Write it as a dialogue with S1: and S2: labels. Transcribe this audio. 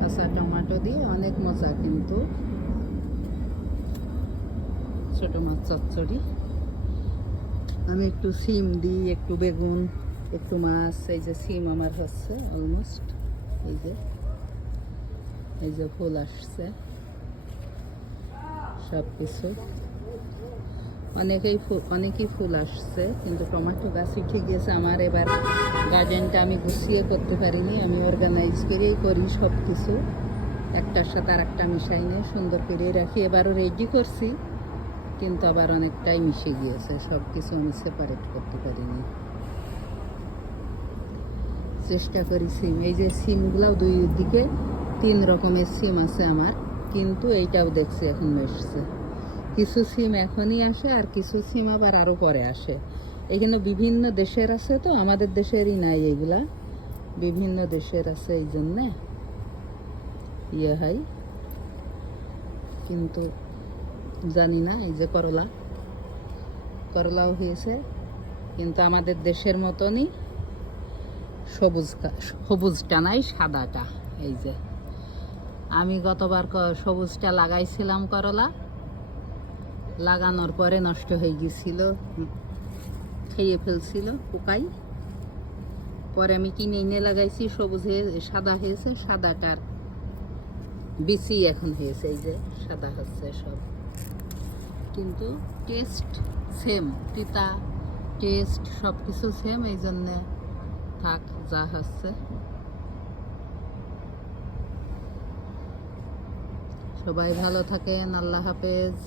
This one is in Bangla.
S1: কাঁচা টমেটো দিয়ে অনেক মজা কিন্তু। ছোট মাছ চচ্চড়ি। আমি একটু সিম দিই, একটু বেগুন, একটু মাছ, এই যে সিম আমার হচ্ছে অলমোস্ট এই যে এই যে ফুল আসছে। সব কিছু অনেকেই ফুল অনেকই ফুল আসছে, কিন্তু টমেটো গাছ উঠে গিয়েছে আমার এবার গার্ডেনটা আমি গুছিয়ে করতে পারিনি। আমি অর্গানাইজ করেই করি সব কিছু একটার সাথে আর একটা মিশাই নিয়ে সুন্দর করে রাখি। এবারও রেডি করছি, কিন্তু আবার অনেকটাই মিশে গিয়েছে। সব কিছু আমি সেপারেট করতে পারিনি। চেষ্টা করি সিম। এই যে সিমগুলাও দুই দিকে তিন রকমের সিম আছে আমার, কিন্তু এইটাও দেখছি এখন এসছে কিছু সিম এখনই আসে আর কিছু সিম আবার আরও পরে আসে। এখানে বিভিন্ন দেশের আছে তো, আমাদের দেশেরই নাই এগুলা। বিভিন্ন দেশের আছে এই জন্যে। ইয়ে হয় কিন্তু জানি না, এই যে করলা। করলাও হয়েছে, কিন্তু আমাদের দেশের মতনই সবুজ সবুজটা নাই, সাদাটা, এই যে। আমি গতবার সবুজটা লাগাইছিলাম করলা। লাগানোর পরে নষ্ট হয়ে গেছিল খেয়ে ফেলছিল পোকাই পরে আমি কিনে এনে লাগাইছি, সবুজ হয়ে সাদা হয়েছে সাদাটার বিচি এখন হয়েছে, এই যে সাদা হচ্ছে সব। কিন্তু টেস্ট সেম তিতা টেস্ট সব কিছু সেম এই জন্যে থাক, যা হচ্ছে। সবাই ভালো থাকেন, আল্লাহ হাফেজ।